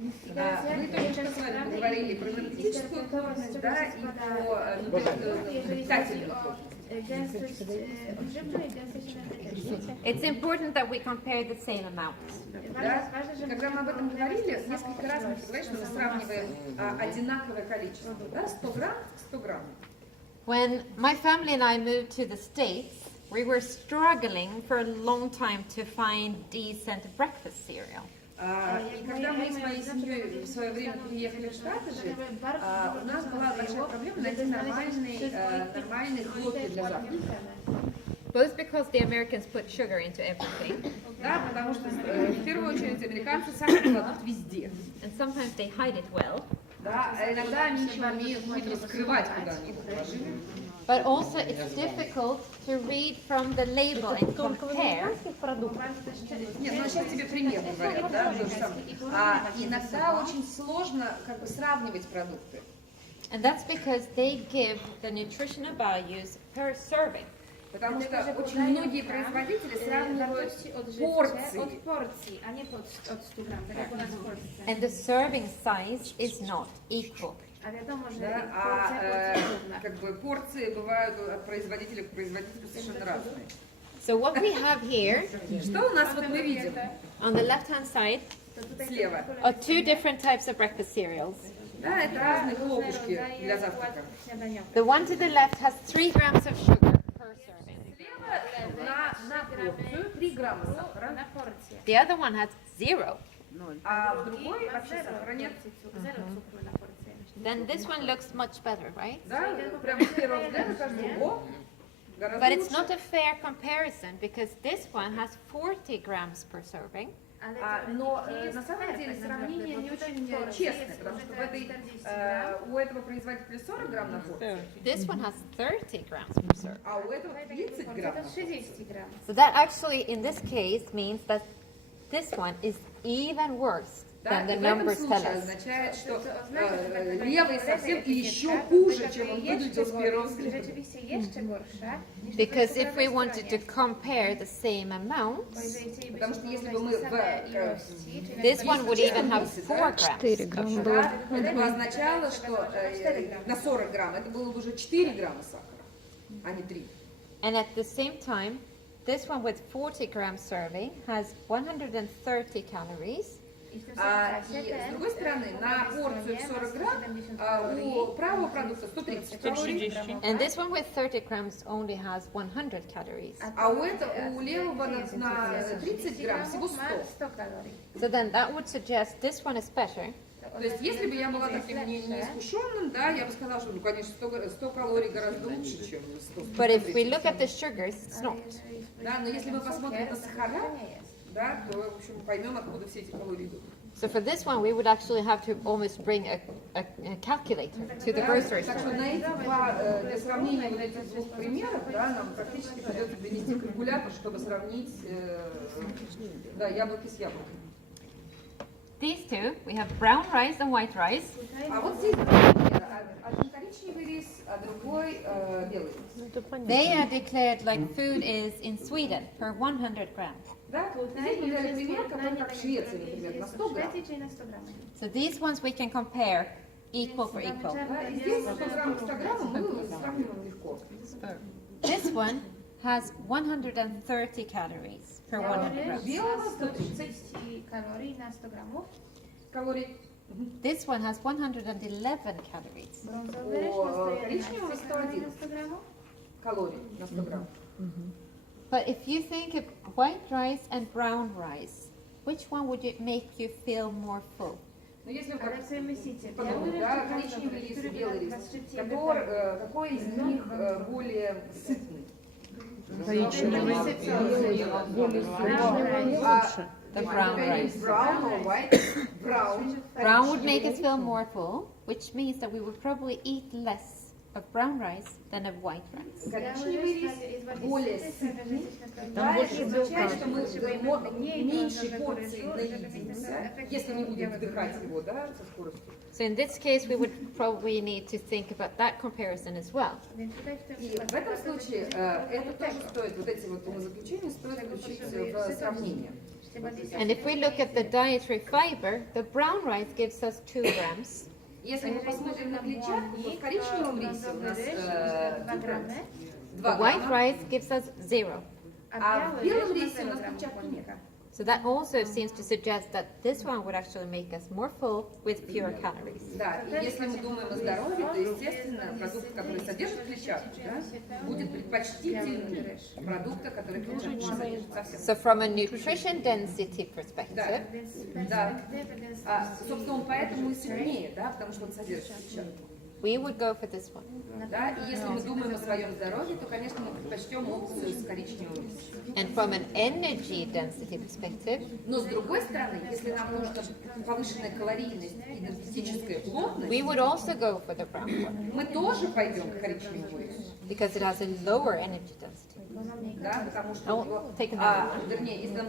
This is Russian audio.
Мы только что с вами говорили про энергетическую плотность, да, и про питательную плотность. It's important that we compare the same amounts. Да? Когда мы об этом говорили, несколько раз мы говорили, что мы сравниваем одинаковое количество, да, 100 грамм к 100 грамм. When my family and I moved to the States, we were struggling for a long time to find decent breakfast cereal. И когда мы с моей семьей в свое время приехали в Штаты жить, у нас была большая проблема найти нормальные хлопья для завтрака. Both because the Americans put sugar into everything. Да, потому что в первую очередь американцы сами кладут везде. And sometimes they hide it well. Да, а иногда они еще умеют хитро скрывать, куда они его положили. But also it's difficult to read from the label and compare. Нет, ну сейчас тебе пример говорят, да, то же самое. Иногда очень сложно как бы сравнивать продукты. And that's because they give the nutritional values per serving. Потому что очень многие производители сравнивают порции. And the serving size is not equal. Да, как бы порции бывают от производителя к производителю совершенно разные. So what we have here, Что у нас вот мы видим on the left-hand side, слева? are two different types of breakfast cereals. Да, это разные хлопушки для завтрака. The one to the left has 3 grams of sugar per serving. Слева на порцию 3 грамма сахара, The other one has 0. а в другой вообще сахара нет. Then this one looks much better, right? Да, прямо с первого взгляда кажется, о, гораздо But it's лучше. not a fair comparison because this one has 40 grams per serving. Но на самом деле сравнение не очень честное, потому что у этого производителя 40 грамм на порцию, This one has 30 grams per serving. а у этого 30 грамм на порцию. So that actually, in this case, means that this one is even worse Да, than the и в этом numbers tell случае us. означает, что левый совсем и еще хуже, чем он выглядел с первого взгляда. Because if we wanted to compare the same amounts, Потому что если бы мы this one would even have 4 grams. да, это бы означало, что на 40 грамм это было бы уже 4 грамма сахара, а не 3. And at the same time, this one with 40 grams serving has 130 calories. И с другой стороны, на порцию в 40 грамм у правого продукта 130 калорий, And this one with 30 grams only has 100 calories. а у левого на 30 грамм всего 100. So then that would suggest this one is better. То есть, если бы я была таким неискушенным, да, я бы сказала, что, ну, конечно, 100 калорий гораздо лучше, чем 100. But if we look at the sugars, it's not. Да, но если мы посмотрим на сахара, да, то, в общем, поймем, откуда все эти калории идут. So for this one, we would actually have to almost bring a calculator to the grocery Так что store. на эти два, для сравнения вот этих двух примеров, да, нам практически придется донести калькулятор, чтобы сравнить да, яблоки с яблоками. These two, we have brown rice and white rice. А вот здесь один коричневый рис, а другой белый рис. They are declared like food is in Sweden per 100 grams. Да, здесь мы взяли пример, который как в Швеции, например, на 100 грамм. So these ones we can compare equal for equal. Да, и здесь 100 грамм к 100 граммам мы сравниваем легко. This one has 130 calories per 100 grams. Белого 130 калорий. This one has 111 calories. У коричневого 111 калорий на 100 грамм. But if you think of white rice and brown rice, which one would make you feel more full? Но если вы подумать, да, коричневый рис и белый рис, какой из них более сытный? Коричневый, The brown rice. Brown or white? Brown. Brown would make us feel more full, which means that we would probably eat less of brown rice than of white rice. Коричневый рис более сытный. Да, это означает, что мы меньше порций наедимся, если не будем вдыхать его, да, со скоростью. So in this case, we would probably need to think about that comparison as well. И в этом случае это тоже стоит, вот эти вот умозаключения стоит включить в сравнение. And if we look at the dietary fiber, the brown rice gives us 2 grams. Если мы посмотрим на клетчатку, то в коричневом рисе у нас 2 The white грамма, rice gives us 0. а в белом рисе у нас клетчатки нет. So that also seems to suggest that this one would actually make us more full with fewer calories. Да, и если мы думаем о здоровье, то, естественно, продукт, который содержит клетчатку, да, будет предпочтительнее продукта, который клетчатку не содержит совсем. So from a nutrition density perspective, Да. Собственно, он поэтому и сильнее, да, потому что он содержит клетчатку. we would go for this one. Да, и если мы думаем о своем здоровье, то, конечно, мы предпочтем опцию с коричневым рисом. And from an energy density perspective, Но с другой стороны, если нам нужна повышенная калорийность и энергетическая плотность, we would also go for the brown one мы тоже пойдем к коричневому рису. because it has a lower energy density. Да, потому что, Oh, take another one. вернее, если нам